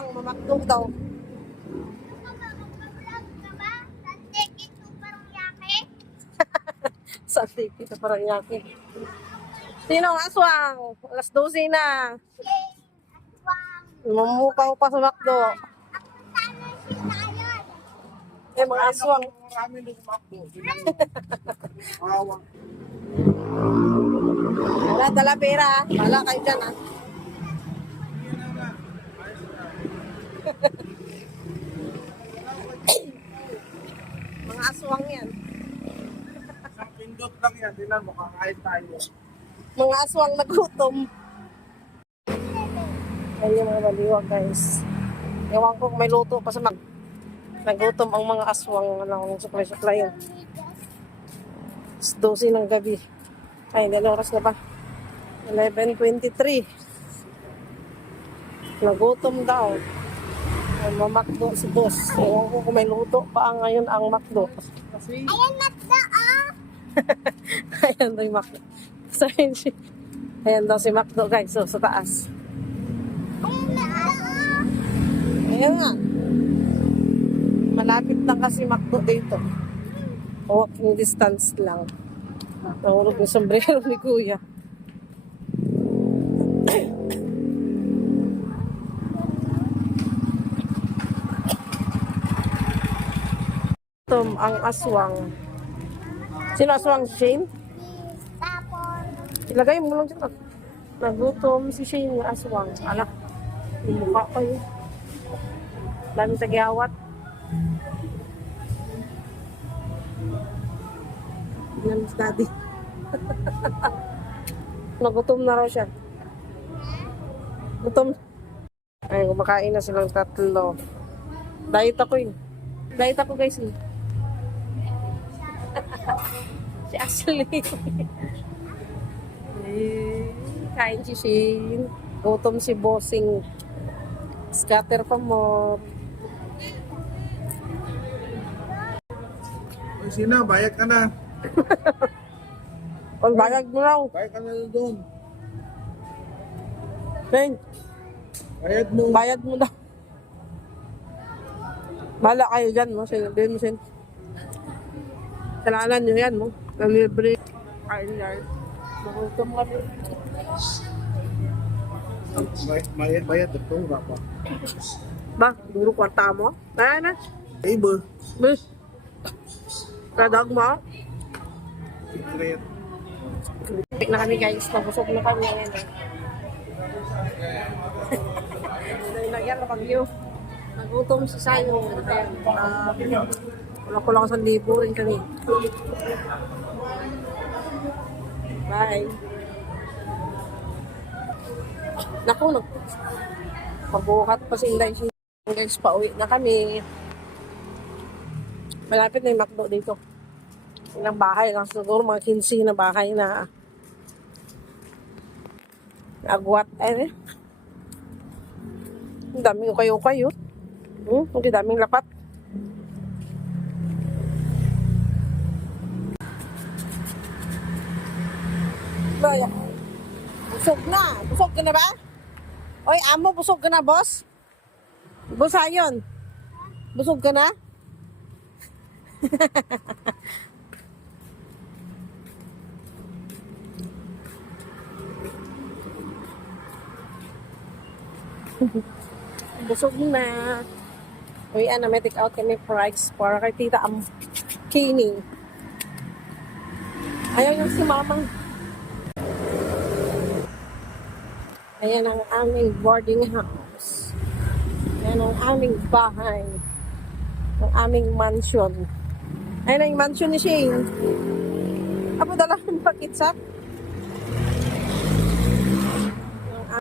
aswang, mamakdong daw. Sa tiki sa Paranaque. Sino ang aswang? Alas 12 na. Mamukaw pa sa makdo. Eh, mga aswang. Marami na sumakbo. Wala, dala pera. Wala kayo dyan, ha? Mga aswang yan. Isang pindot lang yan. Tingnan mo, kakain tayo. Mga aswang nagutom. Ayun yung mga baliwag, guys. Ewan ko kung may luto pa sa nagutom ang mga aswang ng supply yun. 12 ng gabi. Ay, dalawang oras na ba? 11:23. Nagutom daw. Ay, mamakdo si boss. Ewan ko kung may luto pa ngayon ang makdo. Kasi, Ayan, Makdo, oh! Ayan daw yung makdo. Ayan daw si makdo, guys. So, sa taas. Ayan, Makdo, oh! Ayan nga. Malapit lang kasi makdo dito. Walking distance lang. Nahulog yung sombrero ni Kuya. Tom ang aswang. Sino aswang? Si Shane? Tapos, Ilagay mo lang dyan. Nagutom si Shane yung aswang. Alak. Yung mukha pa yun. Dami sa giyawat. Yan si Daddy. Nagutom na raw siya. Gutom. Ay, kumakain na silang tatlo. Diet ako yun. Diet ako, guys. Si Ashley. Kain si Shane. Gutom si Bossing. Scatter pa mo. Uy, Sina, bayad ka na. Pag bayag mo lang. Bayad ka na doon. Shane, Bayad mo. bayad mo daw. Bahala kayo dyan, mo. Sabihin mo, Shane. Kailangan nyo yan, mo. Nalibre. Kain yan. Magutom kami. Bayad ito, wala pa. Ba, duro kwarta mo? Kaya na. Table. Bis. Kadag mo. Secret. Pick na kami, guys. Pabusog na kami ngayon. Nagyan na pag-view. Nagutom si Sayo. Wala ko lang 1,000 rin kami. Bye. Naku, pagbuhat pa si Inday. Guys, pauwi na kami. Malapit na yung McDo dito. Ilang bahay lang siguro, mga 15 na bahay na agwat. Ay, ang daming kayo-kayo. Ang daming lapat. Baya. Busog na. Busog ka na ba? Oy, amo, busog ka na, boss? Boss, ayon. Busog ka na? Busog na. Uy, may take out kami price para kay Tita Kini. Ayaw yung si Mamang. Ayan ang aming boarding house. Ayan ang aming bahay. Ang aming mansion. Ayan ang mansion ni Shane. Apo dala ng pakitsak.